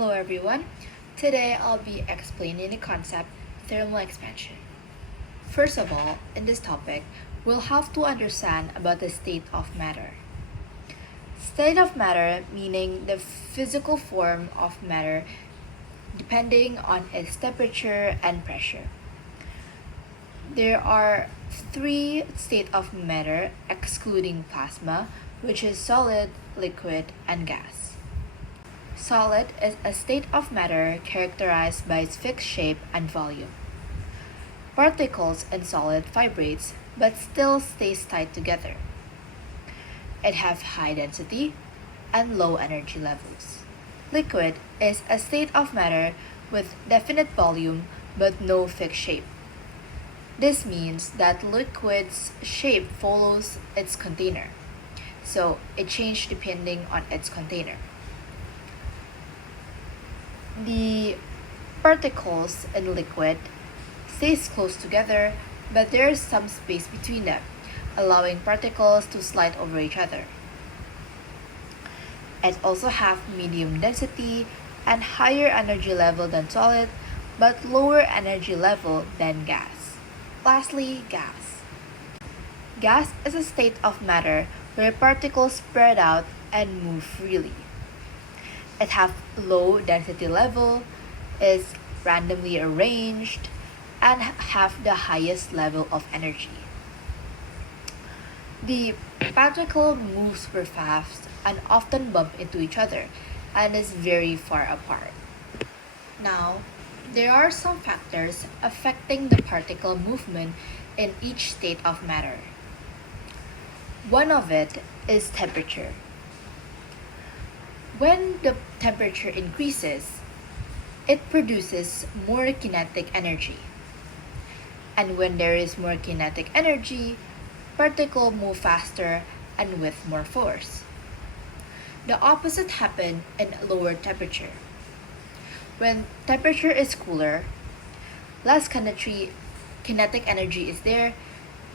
Hello everyone. Today I'll be explaining the concept thermal expansion. First of all, in this topic, we'll have to understand about the state of matter. State of matter meaning the physical form of matter depending on its temperature and pressure. There are three states of matter excluding plasma, which is solid, liquid, and gas. Solid is a state of matter characterized by its fixed shape and volume. Particles in solid vibrates but still stays tight together. It has high density and low energy levels. Liquid is a state of matter with definite volume but no fixed shape. This means that liquid's shape follows its container, so it changes depending on its container. The particles in liquid stays close together, but there is some space between them, allowing particles to slide over each other. It also has medium density and higher energy level than solid, but lower energy level than gas. Lastly, gas. Gas is a state of matter where particles spread out and move freely. It has low density level, is randomly arranged, and have the highest level of energy. The particle moves super fast and often bump into each other and is very far apart. Now, there are some factors affecting the particle movement in each state of matter. One of it is temperature. When the temperature increases, it produces more kinetic energy. And when there is more kinetic energy, particles move faster and with more force. The opposite happens in lower temperature. When temperature is cooler, less kinetic energy is there,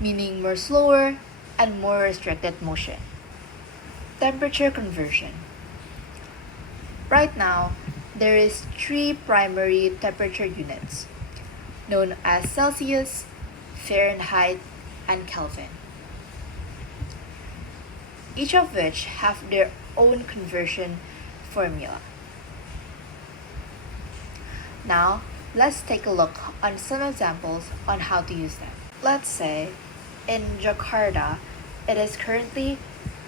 meaning more slower and more restricted motion. Temperature conversion. Right now, there is three primary temperature units, known as Celsius, Fahrenheit, and Kelvin, each of which have their own conversion formula. Now, let's take a look on some examples on how to use them. Let's say, in Jakarta, it is currently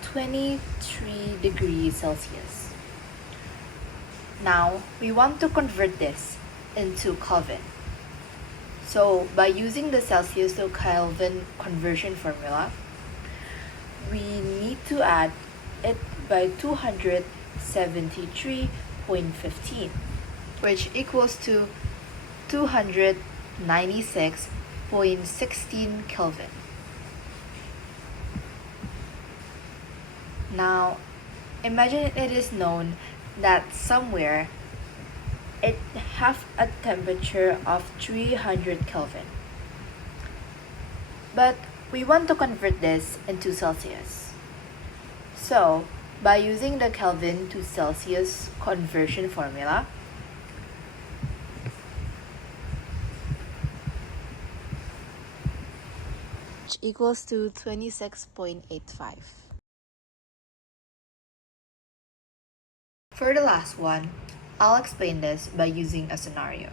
23 degrees Celsius. Now, we want to convert this into Kelvin. So, by using the Celsius to Kelvin conversion formula, we need to add it by 273.15, which equals to 296.16 Kelvin. Now, imagine it is known that somewhere it has a temperature of 300 Kelvin. But we want to convert this into Celsius. So, by using the Kelvin to Celsius conversion formula, which equals to 26.85. For the last one, I'll explain this by using a scenario.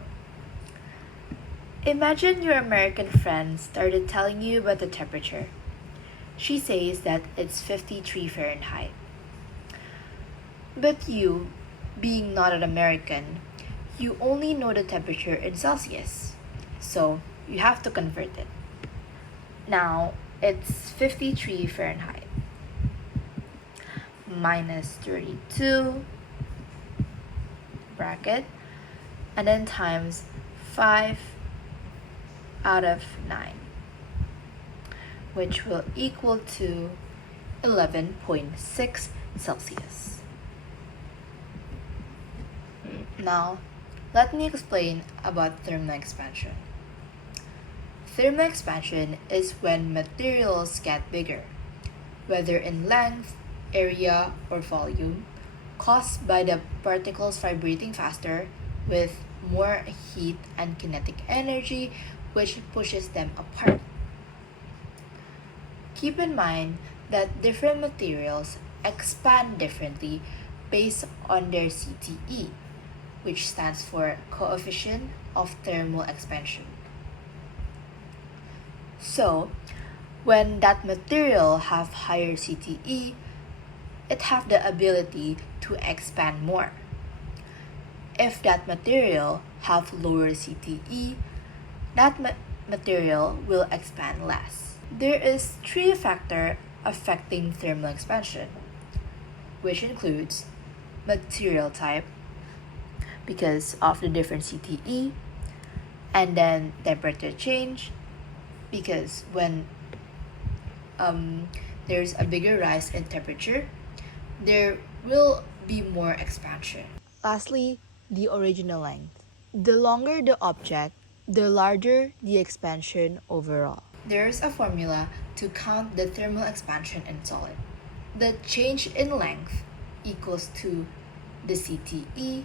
Imagine your American friend started telling you about the temperature. She says that it's 53 Fahrenheit. But you, being not an American, you only know the temperature in Celsius. So you have to convert it. Now it's 53 Fahrenheit minus 32 bracket and then times 5 out of 9, which will equal to 11.6 Celsius. Now, let me explain about thermal expansion. Thermal expansion is when materials get bigger, whether in length, area, or volume, caused by the particles vibrating faster with more heat and kinetic energy, which pushes them apart. Keep in mind that different materials expand differently based on their CTE, which stands for coefficient of thermal expansion. So, when that material have higher CTE, it have the ability to expand more. If that material have lower CTE, that material will expand less. There is three factors affecting thermal expansion, which includes material type, because of the different CTE, and then temperature change, because when there's a bigger rise in temperature, there will be more expansion. Lastly, the original length. The longer the object, the larger the expansion overall. There's a formula to count the thermal expansion in solid. The change in length equals to the CTE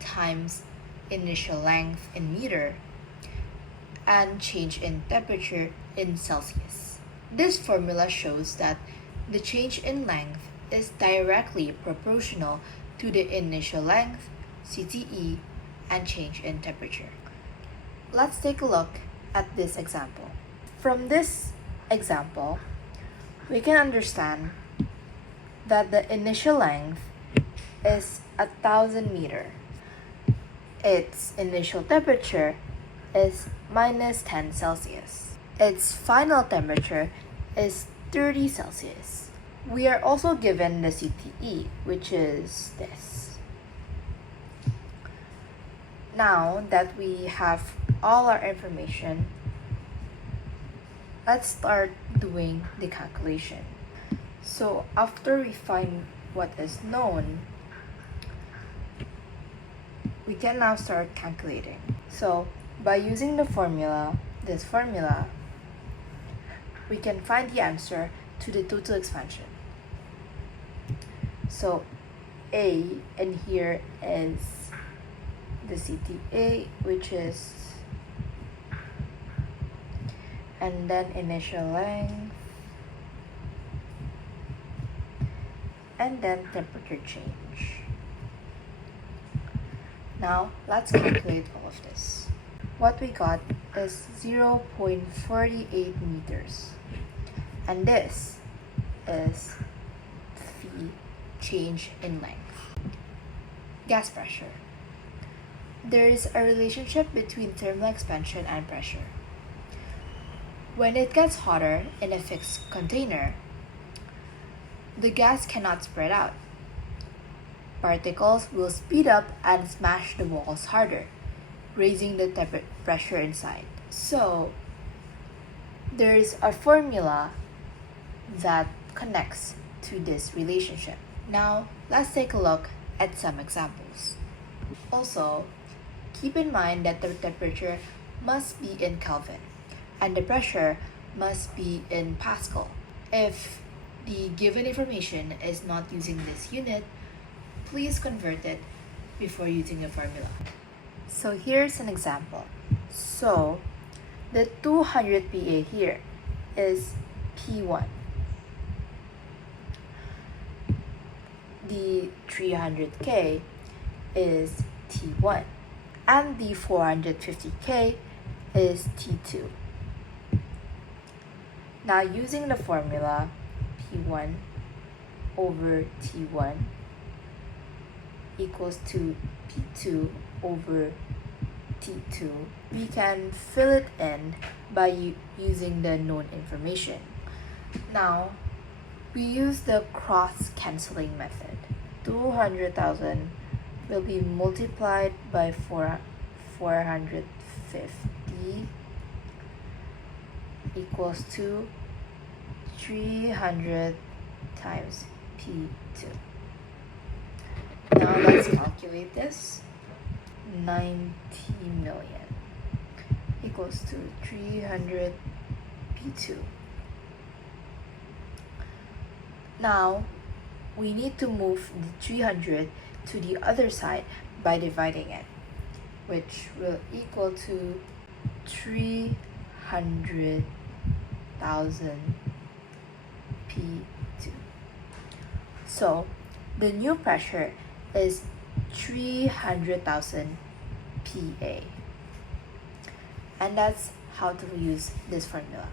times initial length in meter and change in temperature in Celsius. This formula shows that the change in length is directly proportional to the initial length, CTE, and change in temperature. Let's take a look at this example. From this example, we can understand that the initial length is 1,000 meter. Its initial temperature is minus 10 Celsius. Its final temperature is 30 Celsius. We are also given the CTE, which is this. Now that we have all our information, let's start doing the calculation. So after we find what is known, we can now start calculating. So by using this formula, we can find the answer to the total expansion. So A, and here is the CTA, which is, and then initial length, and then temperature change. Now let's calculate all of this. What we got is 0.48 meters, and this is the change in length. Gas pressure. There is a relationship between thermal expansion and pressure. When it gets hotter in a fixed container, the gas cannot spread out. Particles will speed up and smash the walls harder, raising the pressure inside. So, there is a formula that connects to this relationship. Now, let's take a look at some examples. Also, keep in mind that the temperature must be in Kelvin and the pressure must be in Pascal. If the given information is not using this unit, please convert it before using the formula. So here's an example. So the 200 PA here is P1. The 300K is T1. And the 450K is T2. Now using the formula P1 over T1 equals to P2 over T2, we can fill it in by using the known information. Now, we use the cross-canceling method. 200,000 will be multiplied by 450 equals to 300 times P2. Now let's calculate this. 90 million equals to 300 P2. Now we need to move the 300 to the other side by dividing it, which will equal to 300,000 P2. So the new pressure is 300,000 PA. And that's how to use this formula.